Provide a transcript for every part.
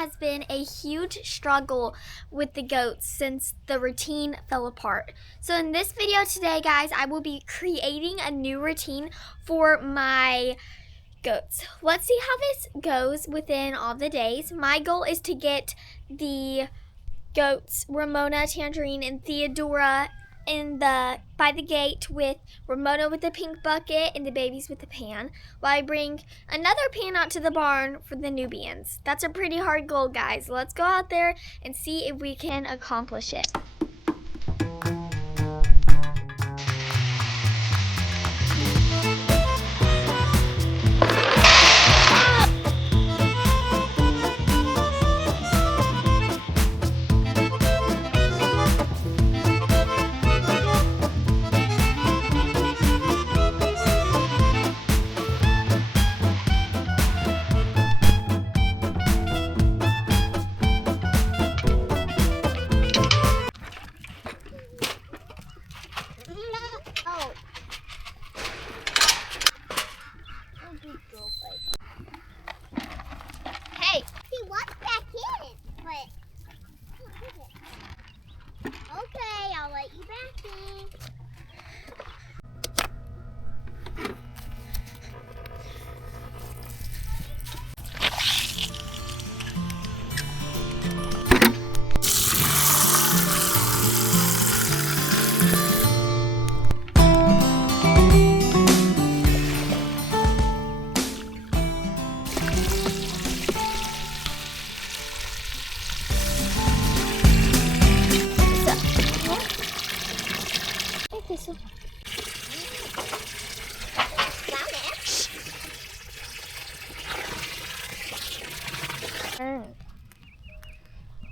has been a huge struggle with the goats since the routine fell apart. So in this video today, guys, I will be creating a new routine for my goats. Let's see how this goes within all the days. My goal is to get the goats, Ramona, Tangerine, and Theodora by the gate, with Ramona with the pink bucket and the babies with the pan, while I bring another pan out to the barn for the Nubians. That's a pretty hard goal, guys. Let's go out there and see if we can accomplish it. Hey! He walked back in, but... Okay, I'll let you back in.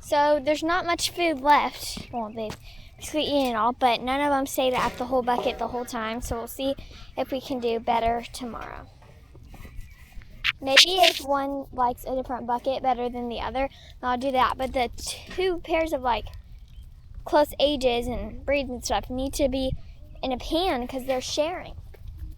So there's not much food left. Well, they've basically eaten it all, but none of them stayed at the whole bucket the whole time. So we'll see if we can do better tomorrow. Maybe if one likes a different bucket better than the other, I'll do that. But the two pairs of close ages and breeds and stuff need to be in a pan because they're sharing.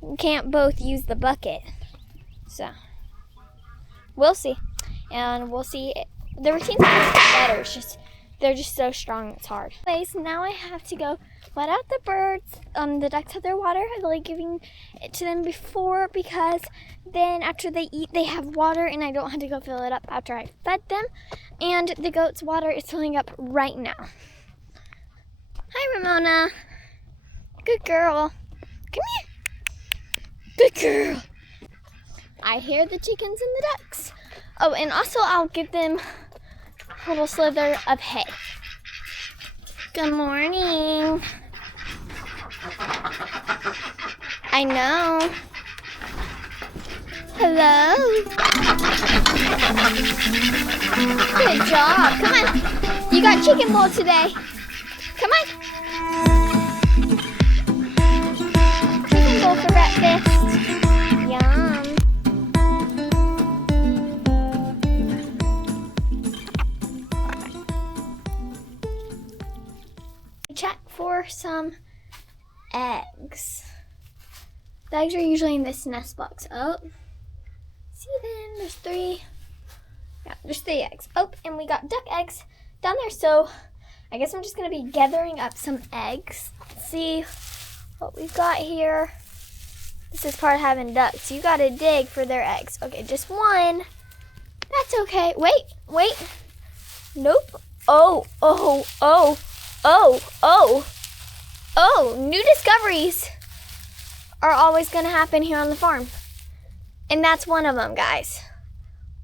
You can't both use the bucket. So we'll see. And we'll see. The routine's better. It's just they're just so strong. It's hard. Anyways, now I have to go let out the birds. The ducks have their water. I like giving it to them before, because then after they eat, they have water, and I don't have to go fill it up after I fed them. And the goat's water is filling up right now. Hi, Ramona. Good girl. Come here. Good girl. I hear the chickens and the ducks. Oh, and also I'll give them a little slither of hay. Good morning. I know. Hello. Good job. Come on. You got chicken bowl today. Come on. Chicken bowl for breakfast. Yum. Check for some eggs. The eggs are usually in this nest box. Oh, see then, there's three. Yeah, there's 3 eggs. Oh, and we got duck eggs down there, so I guess I'm just gonna be gathering up some eggs. Let's see what we've got here. This is part of having ducks. You gotta dig for their eggs. Okay, just one. That's okay. Wait. Nope. Oh. New discoveries are always going to happen here on the farm. And that's one of them, guys.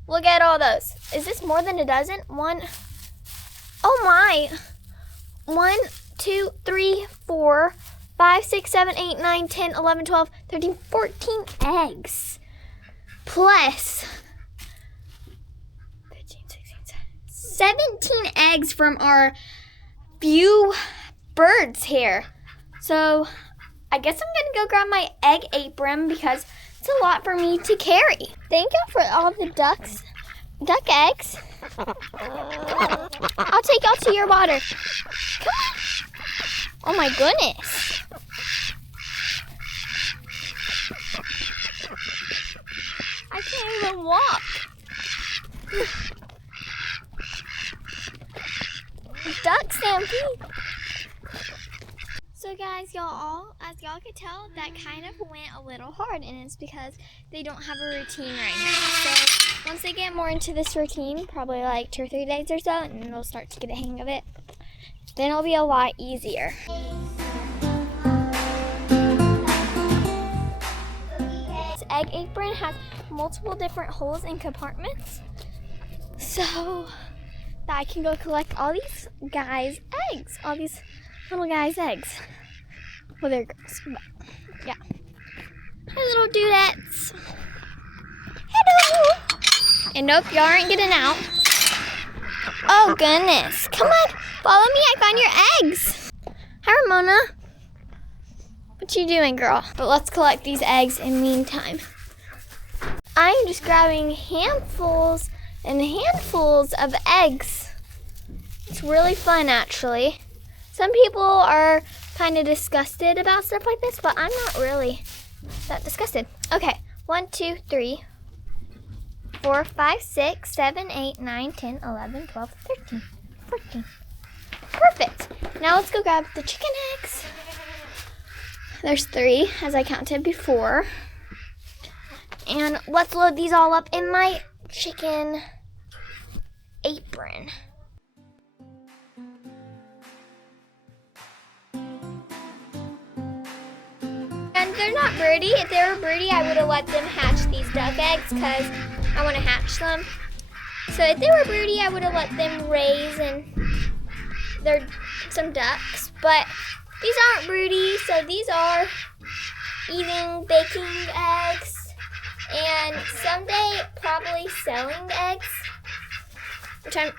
Look at all those. Is this more than a dozen? One. Oh my. 1, 2, 3, 4, 5, 6, 7, 8, 9, 10, 11, 12, 13, 14 eggs. Plus 15, 16, 17 eggs from our few birds here. So I guess I'm gonna go grab my egg apron because it's a lot for me to carry. Thank you for all the duck eggs. Come on. I'll take y'all to your water. Come on. Oh my goodness. I can't even walk. Stampede. So guys, as y'all could tell, that kind of went a little hard, and it's because they don't have a routine right now. So once they get more into this routine, probably like 2 or 3 days or so, and they'll start to get a hang of it, then it'll be a lot easier. This egg apron has multiple different holes and compartments, so that I can go collect all these guys' eggs, all these little guys' eggs. Well, they're girls, but yeah. Hi, little dudettes. Hello. And nope, y'all aren't getting out. Oh, goodness. Come on, follow me. I found your eggs. Hi, Ramona. What you doing, girl? But let's collect these eggs in the meantime. I'm just grabbing handfuls and handfuls of eggs. It's really fun, actually. Some people are kind of disgusted about stuff like this, but I'm not really that disgusted. Okay, 1, 2, 3, 4, 5, 6, 7, 8, 9, 10, 11, 12, 13, 14. Perfect. Now let's go grab the chicken eggs. There's 3, as I counted before. And let's load these all up in my chicken apron. And they're not broody. If they were broody, I would have let them hatch these duck eggs because I want to hatch them. So if they were broody, I would have let them raise and they're some ducks. But these aren't broody, so these are eating, baking eggs, and someday probably selling eggs. Which I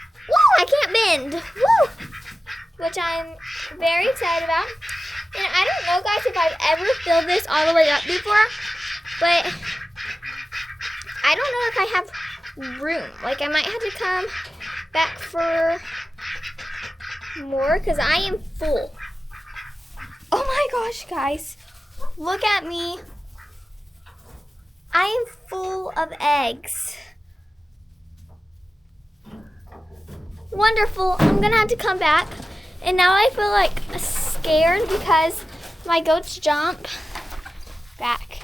can't bend. Woo! Which I'm very excited about. And I don't know, guys, if I've ever filled this all the way up before, but I don't know if I have room. Like, I might have to come back for more because I am full. Oh my gosh, guys. Look at me. I am full of eggs. Wonderful. I'm going to have to come back. And now I feel like scared because my goats jump back.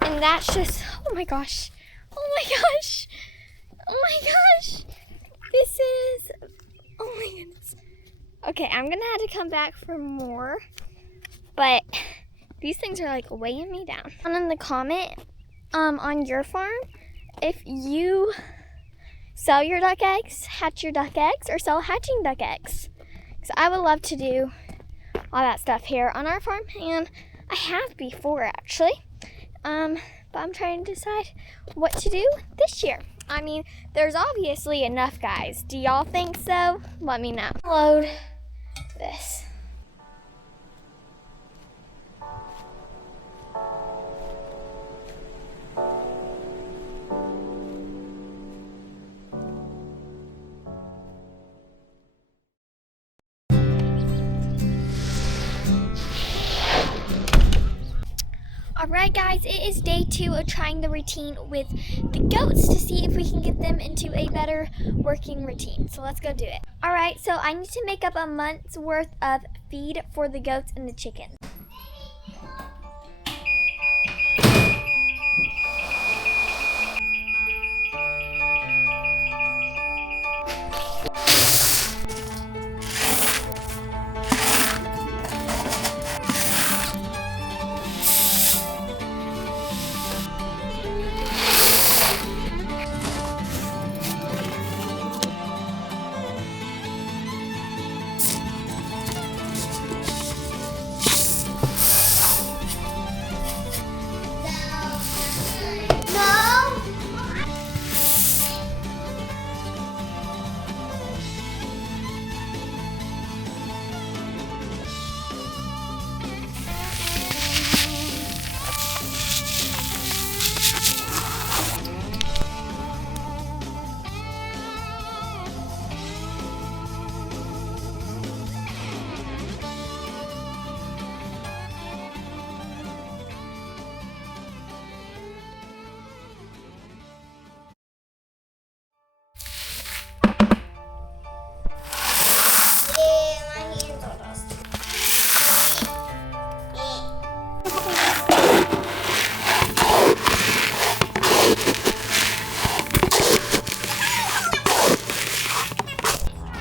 And that's just, oh my gosh. Oh my gosh. Oh my gosh. This is, oh my goodness. Okay, I'm gonna have to come back for more. But these things are like weighing me down. And in the comment on your farm, if you sell your duck eggs, hatch your duck eggs, or sell hatching duck eggs. So I would love to do all that stuff here on our farm, and I have before actually. But I'm trying to decide what to do this year. I mean, there's obviously enough, guys. Do y'all think so? Let me know. Load this. Alright guys, it is day 2 of trying the routine with the goats to see if we can get them into a better working routine. So let's go do it. Alright, so I need to make up a month's worth of feed for the goats and the chickens.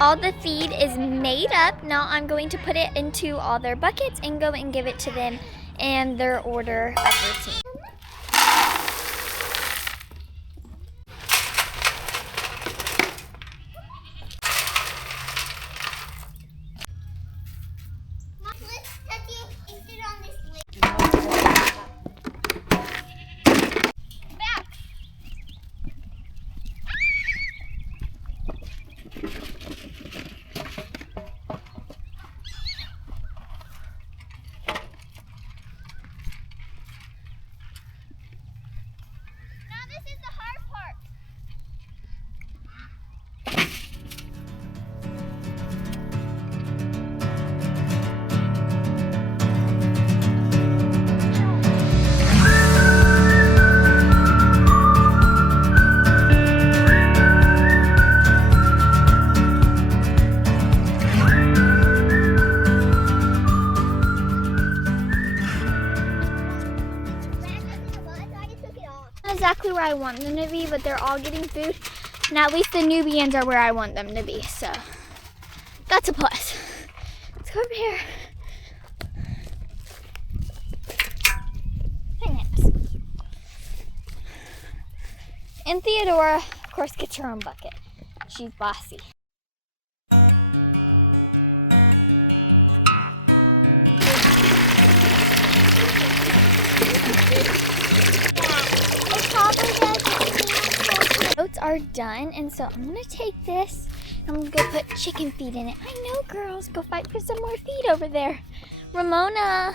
All the feed is made up. Now I'm going to put it into all their buckets and go and give it to them and their order of routine. Exactly where I want them to be, but they're all getting food, and at least the Nubians are where I want them to be, so that's a plus. Let's go over here. And Theodora, of course, gets her own bucket. She's bossy. Oats are done, and so I'm gonna take this and I'm gonna put chicken feed in it. I know, girls, go fight for some more feed over there. Ramona,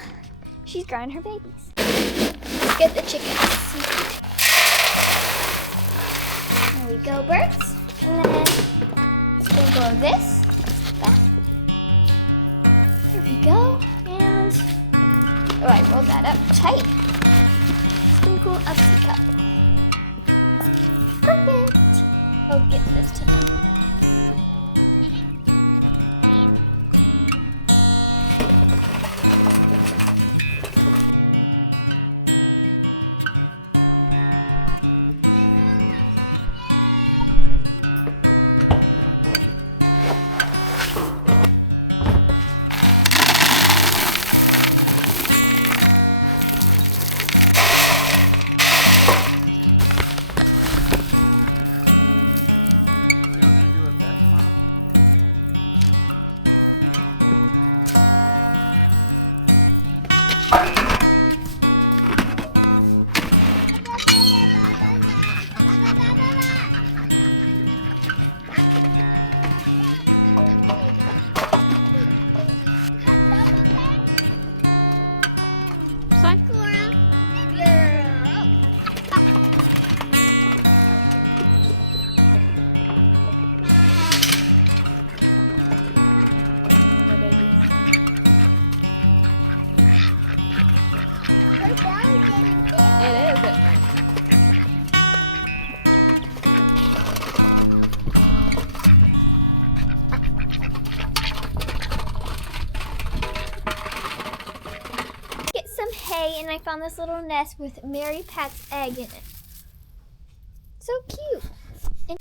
she's growing her babies. Let's get the chickens. There we go, birds. And then let's go of this. There we go. And oh, I rolled that up tight. Sprinkle up the cup. Perfect. I'll get this to them. And I found this little nest with Mary Pat's egg in it. So cute. And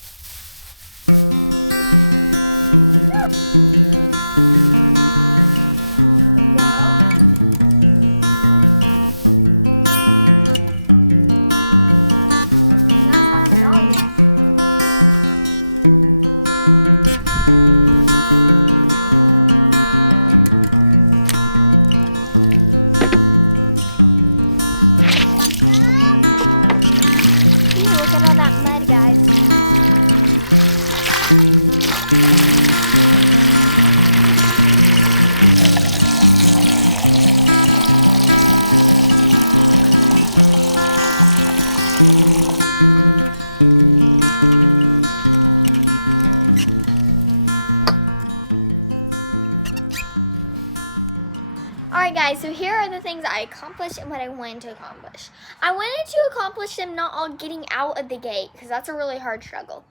alright guys, so here are the things I accomplished and what I wanted to accomplish. I wanted to accomplish them not all getting out of the gate, because that's a really hard struggle.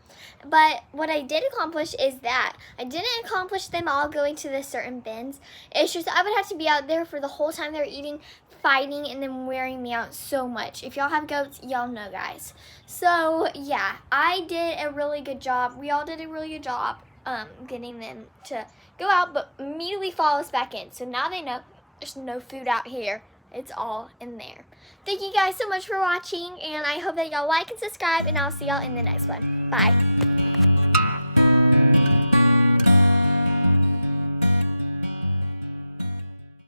But what I did accomplish is that I didn't accomplish them all going to the certain bins. It's just I would have to be out there for the whole time they were eating, fighting, and then wearing me out so much. If y'all have goats, y'all know, guys. So yeah, I did a really good job. We all did a really good job getting them to go out, but immediately follow us back in. So now they know there's no food out here. It's all in there. Thank you guys so much for watching, and I hope that y'all like and subscribe, and I'll see y'all in the next one. Bye.